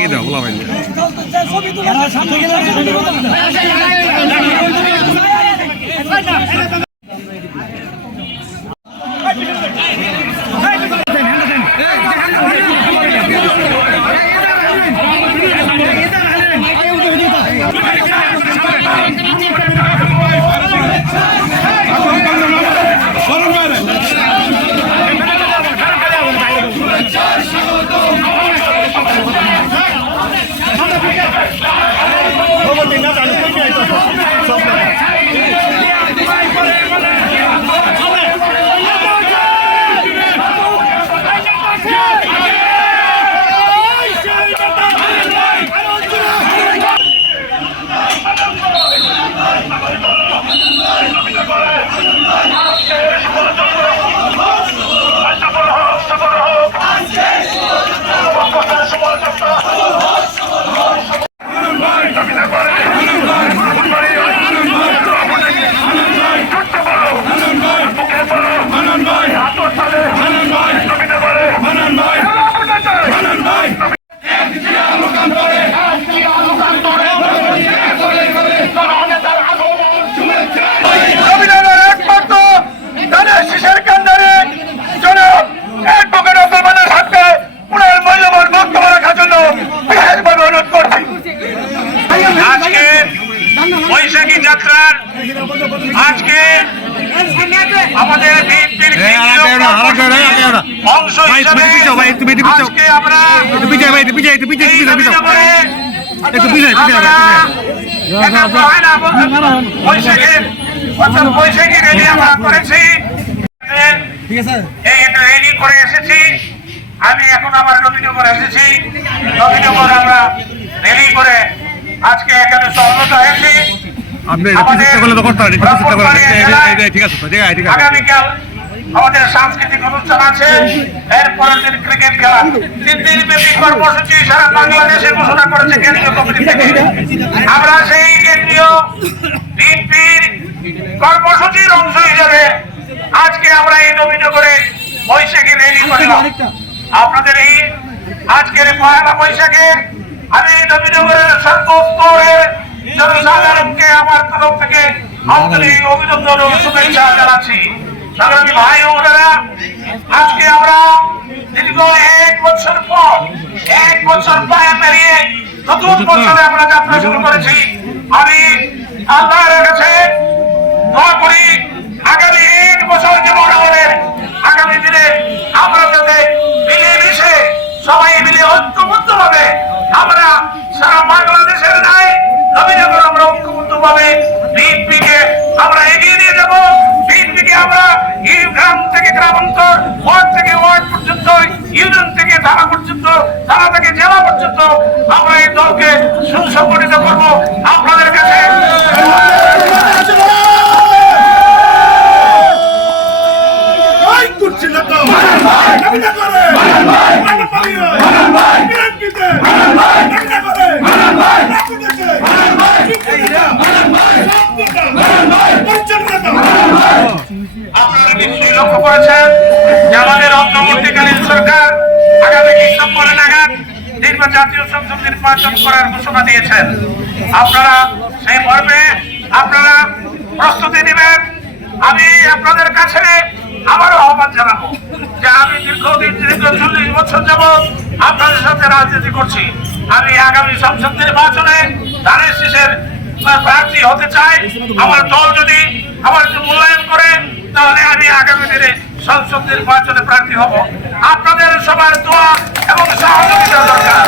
কি দাও বলা ভাই বৈশাখী যাত্রার আজকে আমাদের অংশ হিসেবে আজকে আমরা বৈশাখী রেলি আমরা করেছি, রেলি করে এসেছি। আমি এখন আবার নবীনগর এসেছি, নবীনগর আমরা রেলি করে আজকে এখানে সহমত হয়েছি। আগামীকাল আমাদের সাংস্কৃতিক অনুষ্ঠান আছে, এরপরের দিন ক্রিকেট খেলা। 3 দিন ব্যাপী কর্মসূচি সারা বাংলাদেশে ঘোষণা করেছে কেন্দ্রীয় কমিটি থেকে। আমরা সেই কেন্দ্রীয় বিএনপির কর্মসূচির অংশ হিসেবে আজকে আমরা এই নবীনগরে বৈশাখী রেলি করলাম। আপনাদের এই আজকের পয়লা বৈশাখে আমি নবীনগরের সর্বস্তরের জনসাধারণকে আমার তরফ থেকে আন্তরিক অভিনন্দন ও শুভেচ্ছা জানাচ্ছি। সংগ্রামী ভাই ও বোনেরা, আজকে আমরা দীর্ঘ 1 বছর পর 1 বছর প্রায় পেরিয়ে নতুন বছরে আমরা যাত্রা শুরু করেছি। আমি আল্লাহর কাছে দোয়া করি আগামী 1 বছর যেমন আমাদের আগামী দিনে আমরা যাতে মিলেমিশে সবাই মিলে ঐক্যবদ্ধ ভাবে আমরা সারা বাংলাদেশের নাই নবীনগর আমরা ঐক্যবদ্ধভাবে বিএনপিকে আমরা এগিয়ে নিয়ে যাব। বিএনপিকে আমরা গ্রাম থেকে গ্রামান্তর, ওয়ার্ড থেকে ওয়ার্ড পর্যন্ত, ইউনিয়ন থেকে থানা পর্যন্ত, থানা থেকে জেলা পর্যন্ত আমরা এই দলকে সুসংগঠিত করব। আপনাদের কাছে আপনারা নিশ্চয়ই লক্ষ্য করেছেন যে আমাদের অন্তর্বর্তীকালীন সরকার আগামী ডিসেম্বর নাগাদ জাতীয় সংসদ নির্বাচন করার ঘোষণা দিয়েছেন। আপনারা সেই মর্মে আপনারা প্রস্তুতি নেবেন। আমি আপনাদের কাছে আবারও আহ্বান জানাবো যে আমি দীর্ঘ 40 বছর যাবৎ আপনাদের সাথে রাজনীতি করছি। আমি আগামী সংসদ নির্বাচনে ধানের শীষের প্রার্থী হতে চাই। আমার দল যদি আমার মূল্যায়ন করে তাহলে আমি আগামী দিনে সংসদ নির্বাচনে প্রার্থী হব। আপনাদের সবার দোয়া এবং সহযোগিতা দরকার।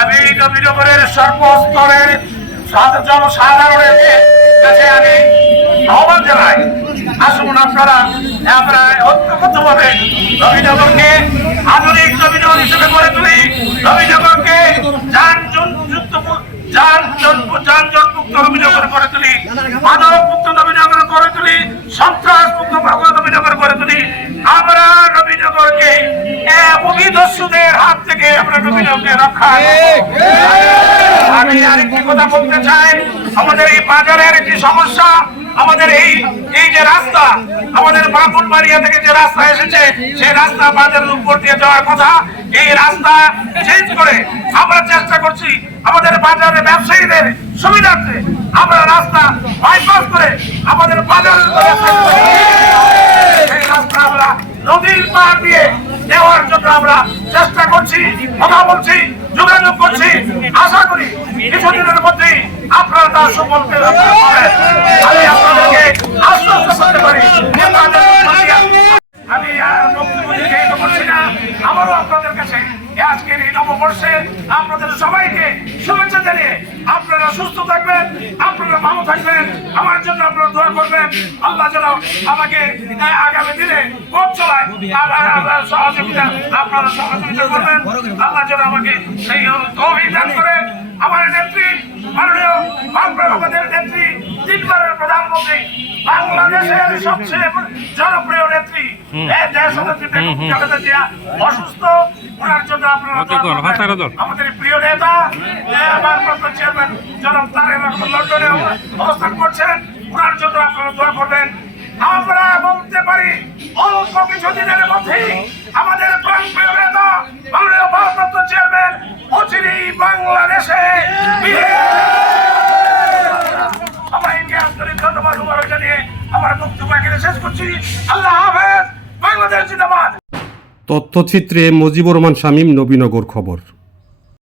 আমি নবীনগরের সর্বস্তরের জনসাধারণের কাছে আমি আহ্বান জানাই, আসুন আপনারা ঐক্যবদ্ধভাবে নবীনগরকে আধুনিক নবীনগর হিসেবে গড়ে তুলি। নবীনগরকে যানজটমুক্ত নবীনগর করে তুলি, মাদকমুক্ত নবীনগর করে তুলি, সন্ত্রাসমুক্ত নবীনগর করে তুলি। আমরা নবীনগরকে ভূমিদস্যুদের হাত থেকে আমরা নবীনগরকে রক্ষা। আমি আরেকটি কথা বলতে চাই, আমাদের এই বাজারের একটি সমস্যা, আমাদের এই যে রাস্তা, আমাদের ব্রাহ্মণবাড়িয়া থেকে যে রাস্তা এসেছে সেই রাস্তা বাজারের উপর দিয়ে যাওয়ার কথা, এই রাস্তা চেঞ্জ করে আমরা চেষ্টা করছি আমাদের বাজারে ব্যবসায়ীদের সুবিধার্থে আমরা রাস্তা বাইপাস করে আমাদের বাজারের সেই রাস্তা আমরা নদীর পার দিয়ে দেওয়ার জন্য আমরা চেষ্টা করছি, কথা বলছি, যোগাযোগ করছি। আশা করি কিছুদিনের মধ্যেই আপনারা তার সুফল পেয়ে যাবেন। আমি আপনাদেরকে আশ্বস্ত করতে পারি আমি আর বক্তব্য দিতে করছি না। আমারও আপনাদের কাছে আজকের এই নববর্ষে আপনাদের সবাইকে শুভেচ্ছা জানিয়ে আপনারা সুস্থ থাকবেন, আপনারা ভালো থাকবেন, আমার জন্য আপনারা দোয়া করবেন। আল্লাহ যেন আমাকে আগামী দিনে পথ চলায় সহযোগিতা আপনারা সহযোগিতা করবেন। আল্লাহ যেন আমাকে সেই তৌফিক দান করেন। আমার নেত্রী মাননীয় আমাদের নেত্রী, তিনবারের প্রধানমন্ত্রী, বাংলাদেশের সবচেয়ে জনপ্রিয় নেত্রী, অসুস্থ, ওনার জন্য আপনারা আমাদের প্রিয় নেতা ভারপ্রাপ্ত চেয়ারম্যান জনাব তারেক রহমান লন্ডনে অবস্থান করছেন, ওনার জন্য আপনারা দোয়া করবেন। আমরা বলতে পারি অল্প কিছুদিনের মধ্যেই আমাদের প্রিয় নেতা মাননীয় ভারপ্রাপ্ত চেয়ারম্যান অচিরেই বাংলাদেশে সবাইকে আন্তরিক ধন্যবাদ জানিয়ে আমার বক্তব্য এখানে শেষ করছি। আল্লাহ হাফেজ। বাংলাদেশ জিন্দাবাদ। তথ্যচিত্রে মজিবুর রহমান শামীম, নবীনগর খবর।